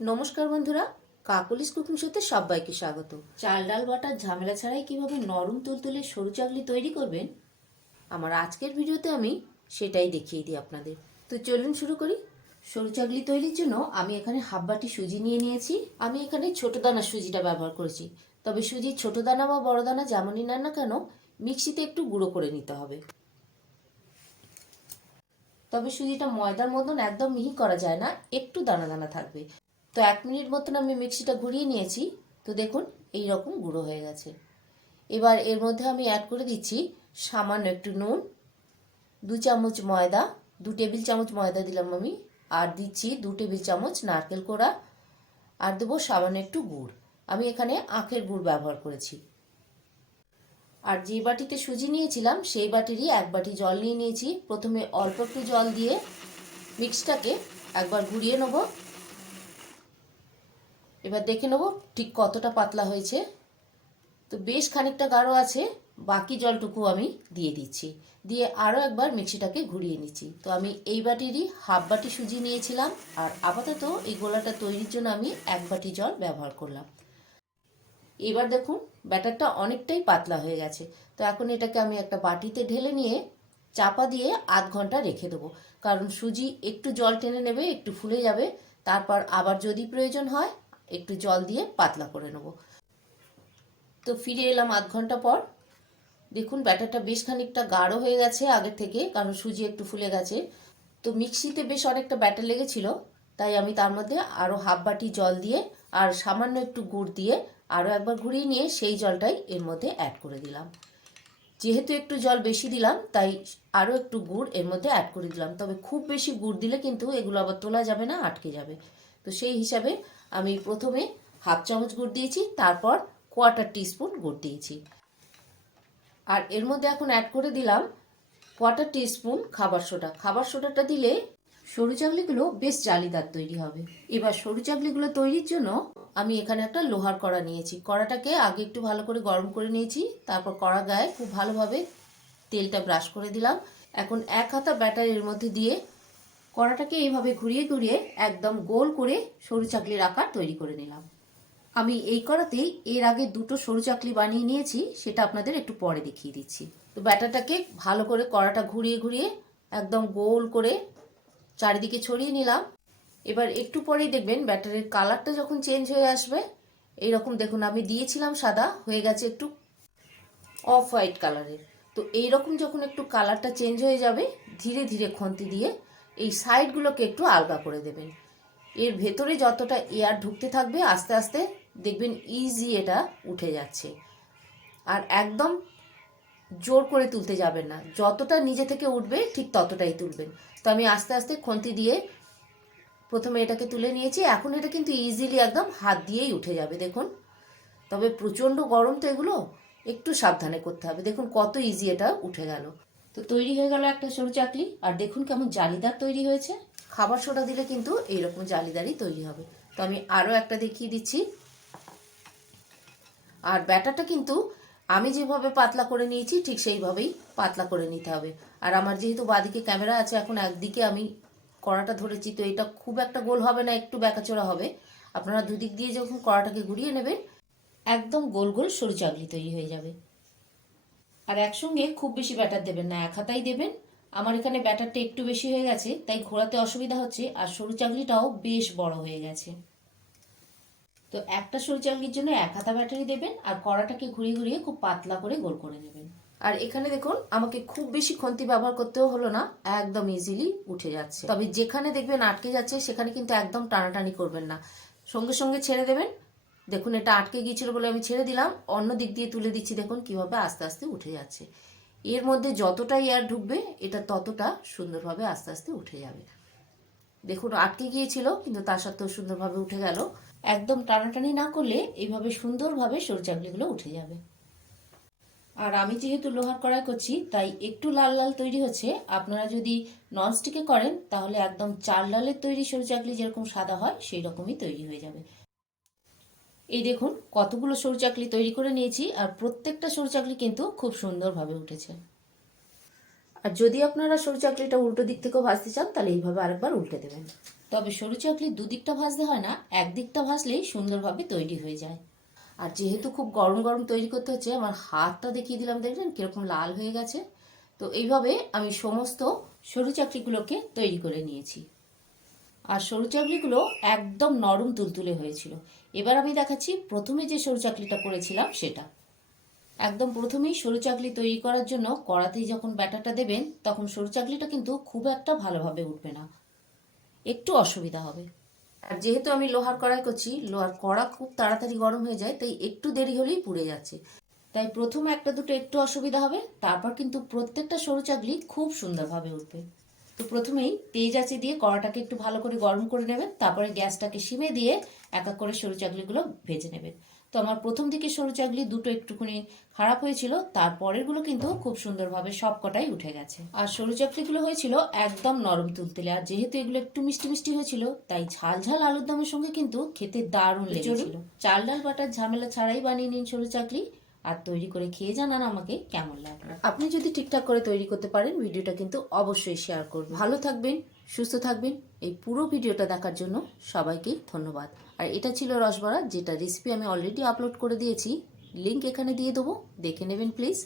নমস্কার বন্ধুরা, কাকলিস কুকিং শোতে সবাইকে স্বাগত। চাল ডাল বাটার ঝামেলা ছাড়াই কীভাবে নরম তুলতুলে সরু চাকলি তৈরি করবেন, আমার আজকের ভিডিওতে আমি সেটাই দেখিয়ে দিই আপনাদের। তো চলুন শুরু করি। সরু চাকলি তৈরির জন্য আমি এখানে হাফ বাটি সুজি নিয়ে নিয়েছি। আমি এখানে ছোট দানা সুজিটা ব্যবহার করেছি। তবে সুজি ছোট দানা বা বড় দানা যেমনই নেন না কেন, মিক্সিতে একটু গুঁড়ো করে নিতে হবে। তবে সুজিটা ময়দার মতন একদম মিহি করা যায় না, একটু দানা দানা থাকবে। তো এক মিনিট মতন আমি মিক্সিটা ঘুরিয়ে নিয়েছি। তো দেখুন এই রকম গুঁড়ো হয়ে গেছে। এবার এর মধ্যে আমি অ্যাড করে দিচ্ছি সামান্য একটু নুন, দু চামচ ময়দা, দু টেবিল চামচ ময়দা দিলাম আমি, আর দিচ্ছি দু টেবিল চামচ নারকেল কোড়া, আর দেবো সামান্য একটু গুড়। আমি এখানে আখের গুড় ব্যবহার করেছি। আর যে বাটিতে সুজি নিয়েছিলাম, সেই বাটিরই এক বাটি জল নিয়ে নিয়েছি। প্রথমে অল্প একটু জল দিয়ে মিক্সটাকে একবার ঘুরিয়ে নেব। এবার দেখে নেব ঠিক কতটা পাতলা হয়েছে। তো বেশ খানিকটা গাঢ় আছে, বাকি জলটুকু আমি দিয়ে দিচ্ছি। দিয়ে আরও একবার মিক্সিটাকে ঘুরিয়ে নিচ্ছি। তো আমি এই বাটিরই হাফ বাটি সুজি নিয়েছিলাম, আর আপাতত এই গোলাটা তৈরির জন্য আমি এক বাটি জল ব্যবহার করলাম। এবার দেখুন, ব্যাটারটা অনেকটাই পাতলা হয়ে গেছে। তো এখন এটাকে আমি একটা বাটিতে ঢেলে নিয়ে চাপা দিয়ে আধ ঘণ্টা রেখে দেবো। কারণ সুজি একটু জল টেনে নেবে, একটু ফুলে যাবে, তারপর আবার যদি প্রয়োজন হয় একটু জল দিয়ে পাতলা করে নেব। তো ফিরে এলাম আধ ঘণ্টা পর। দেখুন, ব্যাটারটা বেশ খানিকটা গাঢ় হয়ে গেছে আগের থেকে, কারণ সুজি একটু ফুলে গেছে। তো মিক্সিতে বেশ অনেকটা ব্যাটার লেগেছিল, তাই আমি তার মধ্যে আরও হাফ বাটি জল দিয়ে আর সামান্য একটু গুড় দিয়ে আরও একবার ঘুরিয়ে নিয়ে সেই জলটাই এর মধ্যে অ্যাড করে দিলাম। যেহেতু একটু জল বেশি দিলাম, তাই আরও একটু গুড় এর মধ্যে অ্যাড করে দিলাম। তবে খুব বেশি গুড় দিলে কিন্তু এগুলো আবার তোলা যাবে না, আটকে যাবে। তো সেই হিসাবে আমি প্রথমে হাফ চামচ গুড় দিয়েছি, তারপর কোয়ার্টার টিস্পুন গুড় দিয়েছি। আর এর মধ্যে এখন অ্যাড করে দিলাম কোয়ার্টার টিস্পুন খাবার সোডা। খাবার সোডাটা দিলে সরু চাকলিগুলো বেশ জালিদার তৈরি হবে। এবার সরু চাকলিগুলো তৈরির জন্য আমি এখানে একটা লোহার কড়া নিয়েছি। কড়াটাকে আগে একটু ভালো করে গরম করে নিয়েছি, তারপর কড়া গায়ে খুব ভালোভাবে তেলটা ব্রাশ করে দিলাম। এখন এক হাতা ব্যাটার এর মধ্যে দিয়ে কড়াটাকে এইভাবে ঘুরিয়ে ঘুরিয়ে একদম গোল করে সরু চাকলির আকার তৈরি করে নিলাম। আমি এই কড়াতেই এর আগে দুটো সরু চাকলি বানিয়ে নিয়েছি, সেটা আপনাদের একটু পরে দেখিয়ে দিচ্ছি। তো ব্যাটারটাকে ভালো করে কড়াটা ঘুরিয়ে ঘুরিয়ে একদম গোল করে চারিদিকে ছড়িয়ে নিলাম। এবার একটু পরেই দেখবেন ব্যাটারের কালারটা যখন চেঞ্জ হয়ে আসবে, এইরকম দেখুন আমি দিয়েছিলাম সাদা, হয়ে গেছে একটু অফ হোয়াইট কালারের। তো এই রকম যখন একটু কালারটা চেঞ্জ হয়ে যাবে, ধীরে ধীরে খন্তি দিয়ে এই সাইডগুলোকে একটু আলগা করে দেবেন। এর ভেতরে যতটা এয়ার ঢুকতে থাকবে, আস্তে আস্তে দেখবেন ইজি এটা উঠে যাচ্ছে। আর একদম জোর করে তুলতে যাবেন না। যতটা নিজে থেকে উঠবে, ঠিক ততটাই তুলবেন। তো আমি আস্তে আস্তে খন্তি দিয়ে প্রথমে এটাকে তুলে নিয়েছি। এখন এটা কিন্তু ইজিলি একদম হাত দিয়েই উঠে যাবে, দেখুন। তবে প্রচণ্ড গরম তো এগুলো, একটু সাবধানে করতে হবে। দেখুন কত ইজি এটা উঠে গেল। তো তৈরি হয়ে গেল একটা সরু চাকলি আর দেখুন কেমন জালিদার তৈরি হয়েছে। খাবার সোডা দিলে কিন্তু এইরকম জালিদারই তৈরি হবে। তো আমি আরও একটা দেখিয়ে দিচ্ছি। আর ব্যাটারটা কিন্তু আমি যেভাবে পাতলা করে নিয়েছি, ঠিক সেইভাবেই পাতলা করে নিতে হবে। আর আমার যেহেতু বাদিকে ক্যামেরা আছে, এখন একদিকে আমি কড়াটা ধরেছি, তো এটা খুব একটা গোল হবে না, একটু ব্যাকাচোরা হবে। আপনারা দুদিক দিয়ে যখন কড়াটাকে ঘুরিয়ে নেবেন, একদম গোল গোল সরু চাকলি তৈরি হয়ে যাবে। আর একসঙ্গে খুব বেশি ব্যাটার দেবেন না, এক হাতাই দেবেন। আমার এখানে ব্যাটারটা একটু বেশি হয়ে গেছে, তাই ঘোরাতে অসুবিধা হচ্ছে, আর সরু চাকলিটাও বেশ বড় হয়ে গেছে। তো একটা সরু চাকলির জন্য এক হাতা ব্যাটারি দেবেন, আর কড়াটাকে ঘুরিয়ে ঘুরিয়ে খুব পাতলা করে গোল করে নেবেন। আর এখানে দেখুন, আমাকে খুব বেশি খন্তি ব্যবহার করতেও হলো না, একদম ইজিলি উঠে যাচ্ছে। তবে যেখানে দেখবেন আটকে যাচ্ছে, সেখানে কিন্তু একদম টানাটানি করবেন না। সঙ্গে সঙ্গে ছেড়ে দেবেন দেখুন, এটা আটকে গিয়েছিল বলে আমি ছেড়ে দিলাম। অন্য দিক দিয়ে তুলে দিচ্ছি, দেখুন কীভাবে আস্তে আস্তে উঠে যাচ্ছে। এর মধ্যে যতটা এয়ার ঢুকবে, এটা ততটা সুন্দরভাবে আস্তে আস্তে উঠে যাবে। দেখুন, আটকে গিয়েছিল, কিন্তু তার সত্ত্বেও সুন্দরভাবে উঠে গেল। একদম টানাটানি না করলে এইভাবে সুন্দরভাবে সরচাকলিগুলো উঠে যাবে। আর আমি যেহেতু লোহার কড়াই করছি, তাই একটু লাল লাল তৈরি হচ্ছে। আপনারা যদি ননস্টিকে করেন, তাহলে একদম চার লালের তৈরি সরচাকলি যেরকম সাদা হয় সেই রকমই তৈরি হয়ে যাবে। এই দেখুন, কতগুলো সরু চাকলি তৈরি করে নিয়েছি, আর প্রত্যেকটা সরু চাকলি কিন্তু খুব সুন্দরভাবে উঠেছে। আর যদি আপনারা সরু চাকলিটা উল্টো দিক থেকেও ভাজতে চান, তাহলে এইভাবে আরেকবার উল্টে দেবেন। তবে সরু চাকলি দুদিকটা ভাজতে হয় না, একদিকটা ভাজলেই সুন্দরভাবে তৈরি হয়ে যায়। আর যেহেতু খুব গরম গরম তৈরি করতে হচ্ছে, আমার হাতটা দেখিয়ে দিলাম, দেখলেন কীরকম লাল হয়ে গেছে? তো এইভাবে আমি সমস্ত সরু চাকলিগুলোকে তৈরি করে নিয়েছি। আর সরু চাকলিগুলো একদম নরম তুলতুলে হয়েছিল। এবার আমি দেখাচ্ছি প্রথমে যে সরু চাকলিটা করেছিলাম সেটা। একদম প্রথমেই সরু চাকলি তৈরি করার জন্য কড়াতেই যখন ব্যাটারটা দেবেন, তখন সরু চাকলিটা কিন্তু খুব একটা ভালোভাবে উঠবে না। একটু অসুবিধা হবে। আর যেহেতু আমি লোহার কড়াই করছি, লোহার কড়া খুব তাড়াতাড়ি গরম হয়ে যায়, তাই একটু দেরি হলেই পুড়ে যাচ্ছে। তাই প্রথমে একটা দুটো একটু অসুবিধা হবে, তারপর কিন্তু প্রত্যেকটা সরু চাকলি খুব সুন্দরভাবে উঠবে। তো প্রথমেই তেজ আছে দিয়ে কড়াটাকে একটু ভালো করে গরম করে নেবেন তারপরে গ্যাসটাকে সিমে দিয়ে এক এক করে সরু চাকলিগুলো ভেজে নেবেন। তো আমার প্রথম দিকে সরু চাকলি দুটো একটুখানি খারাপ হয়েছিল তারপরেরগুলো কিন্তু খুব সুন্দরভাবে সব কটাই উঠে গেছে। আর সরু চাকলিগুলো হয়েছিল একদম নরম তুলতুলে আর যেহেতু এগুলো একটু মিষ্টি মিষ্টি হয়েছিল তাই ঝাল ঝাল আলুর দমের সঙ্গে কিন্তু খেতে দারুণ লেগেছিল। চাল ডাল বাটার ঝামেলা ছাড়াই বানিয়ে নিন সরু চাকলি। আর তৈরি করে খেয়ে জানান আমাকে কেমন লাগল। আপনি যদি ঠিকঠাক করে তৈরি করতে পারেন, ভিডিওটা কিন্তু অবশ্যই শেয়ার করবেন। ভালো থাকবেন, সুস্থ থাকবেন। এই পুরো ভিডিওটা দেখার জন্য সবাইকেই ধন্যবাদ। আর এটা ছিল রসবড়া যেটা রেসিপি আমি অলরেডি আপলোড করে দিয়েছি। লিঙ্ক এখানে দিয়ে দেবো, দেখে নেবেন প্লিজ